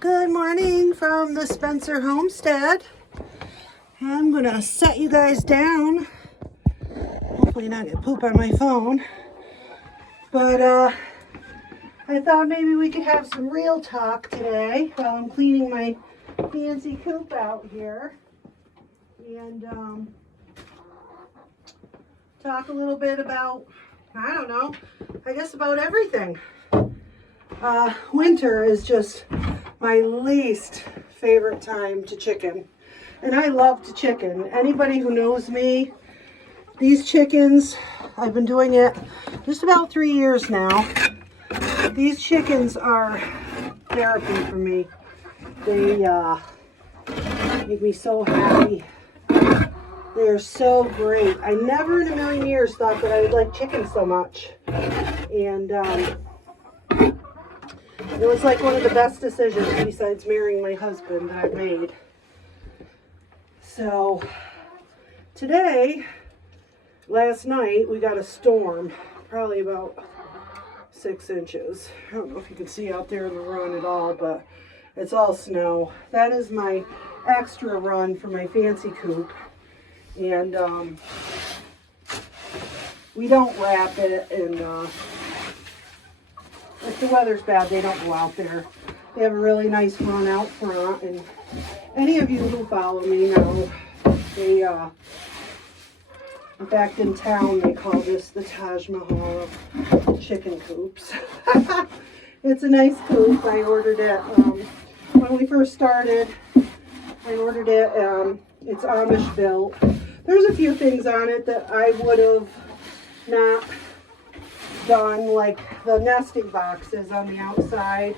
Good morning from the Spencer homestead. I'm gonna set you guys down. Hopefully not get poop on my phone. But I thought maybe we could have some real talk today while I'm cleaning my fancy coop out here. And talk a little bit about, I don't know, I guess about everything. Winter is just my least favorite time to chicken. And I love to chicken. Anybody who knows me, these chickens, I've been doing it just about 3 years now. These chickens are therapy for me. They make me so happy. They're so great. I never in a million years thought that I would like chicken so much. And it was like one of the best decisions besides marrying my husband that I've made. So today, last night, we got a storm, probably about 6 inches. I don't know if you can see out there in the run at all, but it's all snow. That is my extra run for my fancy coop. And we don't wrap it, and if the weather's bad, they don't go out there. They have a really nice run out front, and any of you who follow me know they, in fact, in town, they call this the Taj Mahal of chicken coops. It's a nice coop. I ordered it when we first started. I ordered it. It's Amish built. There's a few things on it that I would have not done, like the nesting boxes on the outside.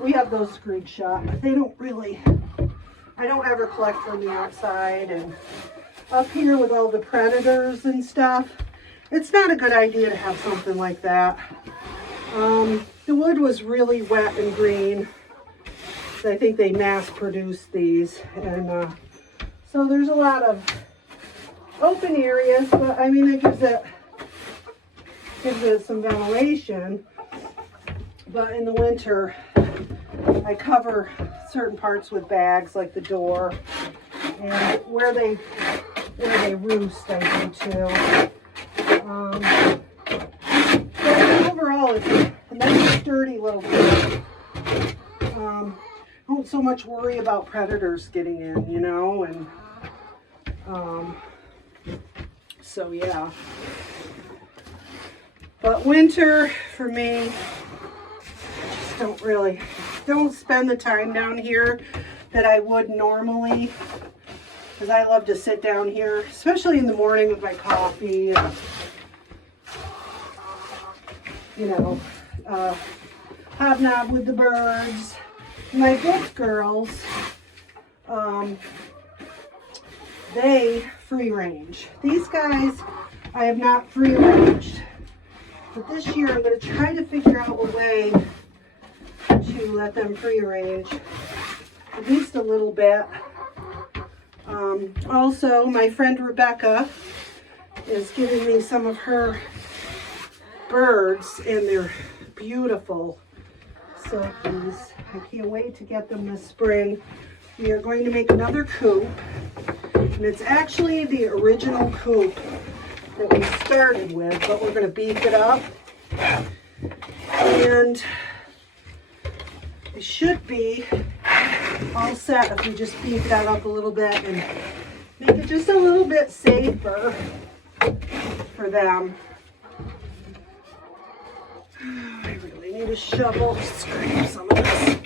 We have those screwed shut, but they don't really, I don't ever collect from the outside. And up here with all the predators and stuff, it's not a good idea to have something like that. The wood was really wet and green. So I think they mass produced these, and so there's a lot of open areas, but I mean it gives it some ventilation. But in the winter, I cover certain parts with bags, like the door, and where they roost, I do too. But overall, it's a nice sturdy little coop. Don't so much worry about predators getting in, you know, and so yeah. But winter for me, I just don't spend the time down here that I would normally, because I love to sit down here, especially in the morning with my coffee and, you know, hobnob with the birds. My book girls, they free range. These guys, I have not free ranged. But this year I'm going to try to figure out a way to let them free range at least a little bit. Also, my friend Rebecca is giving me some of her birds, and they're beautiful silkies. I can't wait to get them this spring. We are going to make another coop, and it's actually the original coop that we started with, but we're going to beef it up, and it should be all set if we just beef that up a little bit and make it just a little bit safer for them. I really need a shovel to scrape some of this.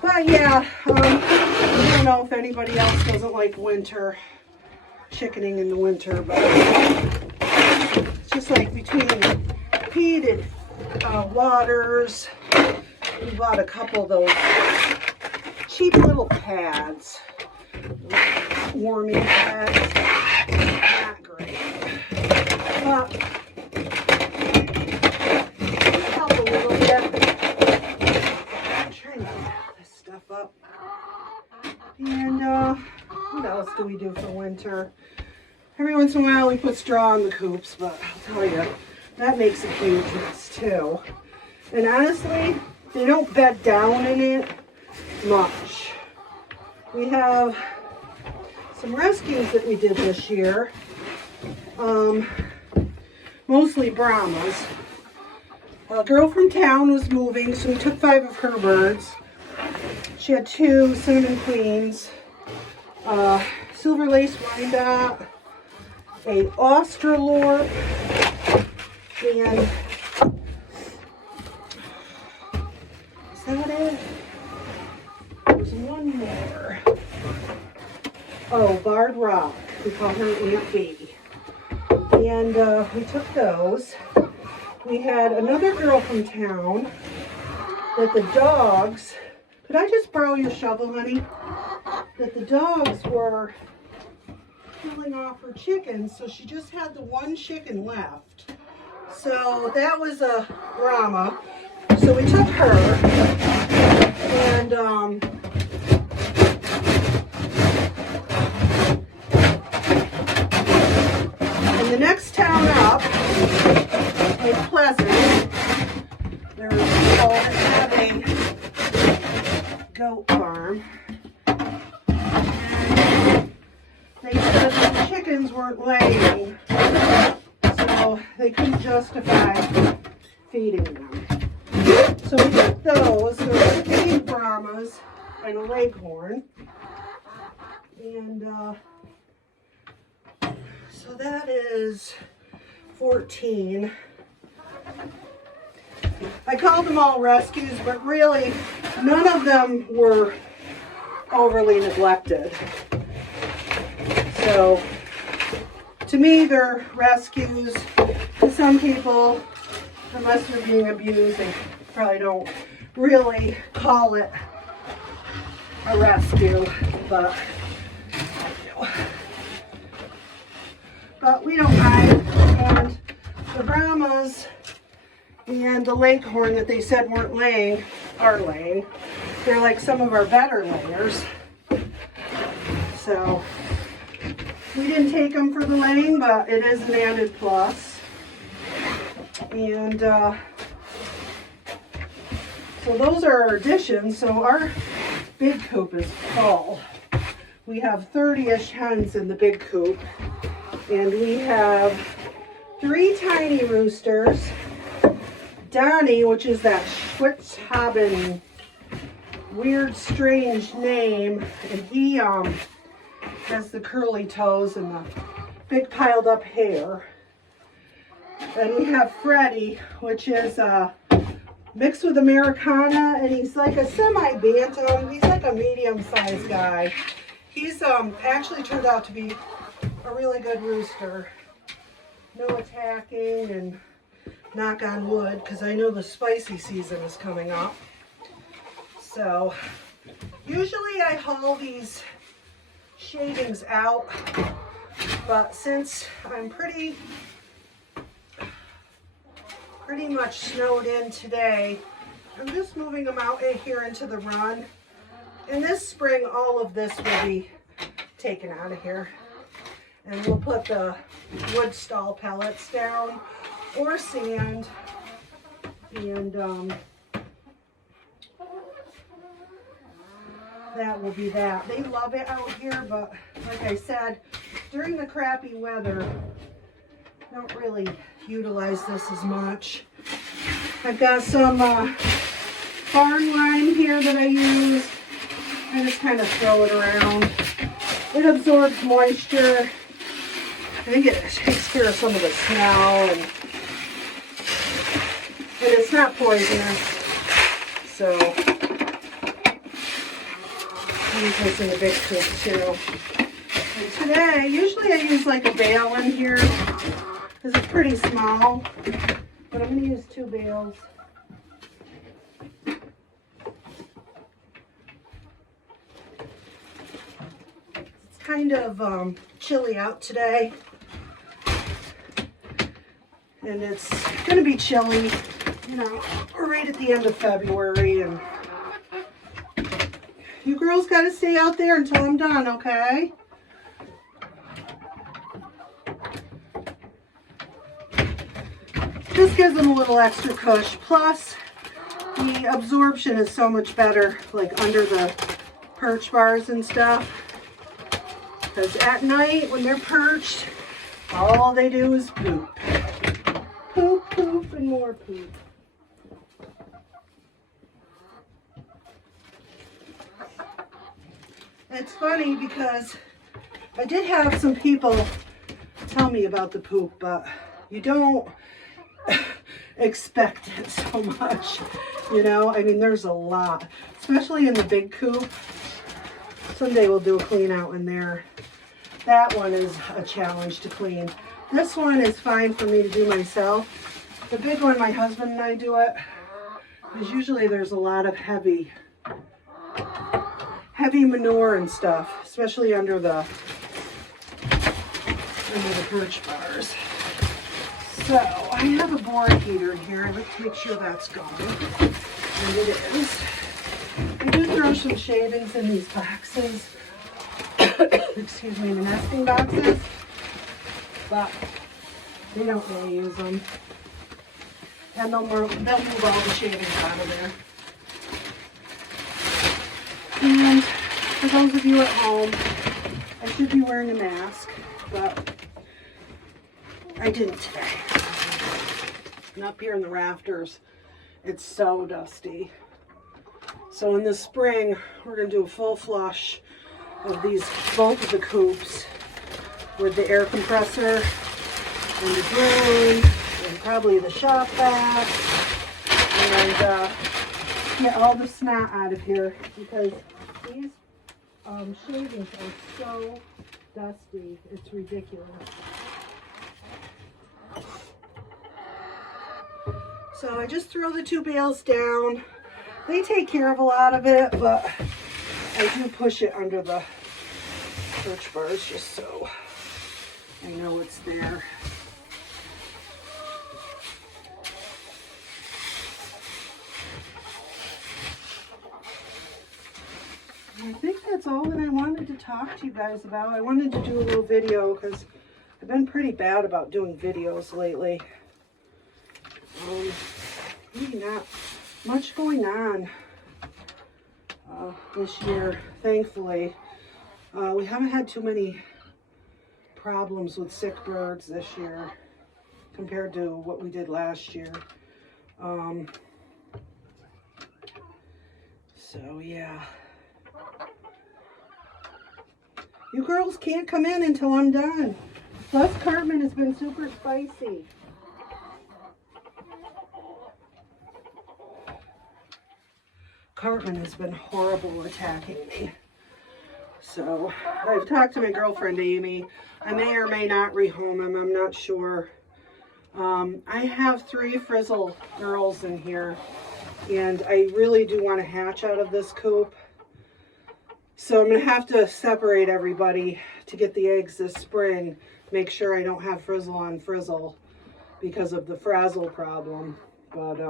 But yeah, I don't know if anybody else doesn't like winter, chickening in the winter, but it's just like between heated waters, we bought a couple of those cheap little pads, warming pads. Not great, but help a little bit. I'm trying to get this stuff up. And what else do we do for winter? Every once in a while we put straw in the coops, but I'll tell you, That makes a huge mess too. And honestly, they don't bed down in it much. We have some rescues that we did this year. Mostly Brahmas. A girl from town was moving, so we took 5 of her birds. She had 2 cinnamon queens, silver lace wyandotte, a Australorp, and is that it? There's one more. Oh, Barred Rock. We call her Aunt B. And we took those. We had another girl from town that the dogs, could I just borrow your shovel, honey? That the dogs were killing off her chickens, so she just had the 1 chicken left. So that was a Brahma. So we took her, and the next town up, Lake Pleasant, there's have a goat farm. And they said that the chickens weren't laying, so they couldn't justify feeding them. So we took those. There were 3 Brahmas and a Leghorn. And so that is 14. I called them all rescues, but really none of them were overly neglected. So to me, they're rescues. To some people, unless they're being abused, they probably don't really call it a rescue, but we don't mind. And the Brahmas and the Leghorn that they said weren't laying are laying. They're like some of our better layers. So we didn't take them for the laying, but it is an added plus. And so those are our additions. So our big coop is full. We have 30-ish hens in the big coop. And we have 3 tiny roosters. Donnie, which is that Schwitzhaben weird, strange name, and he has the curly toes and the big piled up hair. And we have Freddie, which is mixed with Americana, and he's like a semi-bantam. He's like a medium-sized guy. He's actually turned out to be a really good rooster. No attacking, and knock on wood, because I know the spicy season is coming up. So usually I haul these shavings out, but since I'm pretty much snowed in today, I'm just moving them out here into the run. And this spring, all of this will be taken out of here. And we'll put the wood stall pellets down or sand, and that will be that. They love it out here, but like I said, during the crappy weather, I don't really utilize this as much. I've got some barn lime here that I use. I just kind of throw it around. It absorbs moisture. I think it takes care of some of the smell, and it's not poisonous. So I use this in the big coop too. And today, usually I use like a bale in here because it's pretty small, but I'm going to use 2 bales. It's kind of chilly out today. And it's going to be chilly, you know, we're right at the end of February, and you girls got to stay out there until I'm done, okay? This gives them a little extra cush. Plus, the absorption is so much better, like under the perch bars and stuff. Because at night, when they're perched, all they do is poop. Poop, poop, and more poop. It's funny because I did have some people tell me about the poop, but you don't expect it so much, you know? I mean, there's a lot, especially in the big coop. Someday we'll do a clean out in there. That one is a challenge to clean. This one is fine for me to do myself. The big one, my husband and I do it, because usually there's a lot of heavy manure and stuff, especially under the perch bars. So I have a board heater here. Let's make sure that's going. And it is. I do throw some shavings in these boxes. Excuse me, the nesting boxes. But they don't really use them. And they'll move all the shavings out of there. And for those of you at home, I should be wearing a mask, but I didn't today. And up here in the rafters, it's so dusty. So in the spring, we're going to do a full flush of these, both of the coops, with the air compressor and the broom and probably the shop vac, and get all the snot out of here, because these shavings are so dusty, it's ridiculous. So I just throw the 2 bales down. They take care of a lot of it, but I do push it under the perch bars just so I know it's there. I think that's all that I wanted to talk to you guys about. I wanted to do a little video because I've been pretty bad about doing videos lately. Really not much going on this year, thankfully. We haven't had too many problems with sick birds this year compared to what we did last year. So yeah. You girls can't come in until I'm done. Plus, Cartman has been super spicy. Cartman has been horrible attacking me. So, I've talked to my girlfriend, Amy. I may or may not rehome him. I'm not sure. I have 3 frizzle girls in here. And I really do want to hatch out of this coop. So I'm going to have to separate everybody to get the eggs this spring. Make sure I don't have frizzle on frizzle because of the frazzle problem. But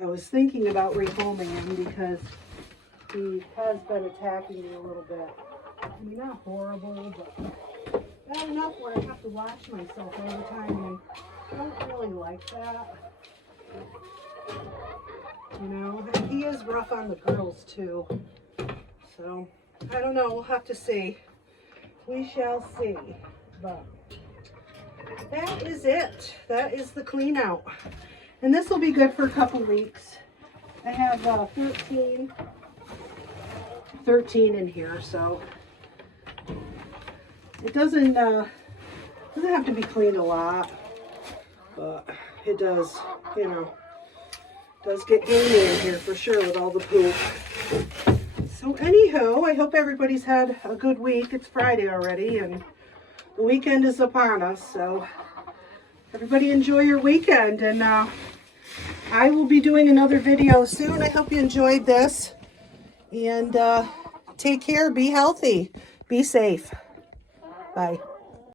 I was thinking about rehoming him because he has been attacking me a little bit. I mean, not horrible, but bad enough where I have to watch myself all the time, and I don't really like that. You know, and he is rough on the girls too. So, I don't know, we'll have to see. We shall see. But that is it. That is the clean out. And this will be good for a couple weeks. I have 13 in here, so it doesn't have to be cleaned a lot, but it does, you know, does get gamey in here for sure with all the poop. So anyhow, I hope everybody's had a good week. It's Friday already, and the weekend is upon us, so everybody enjoy your weekend, and I will be doing another video soon. I hope you enjoyed this, and take care, be healthy, be safe. Bye.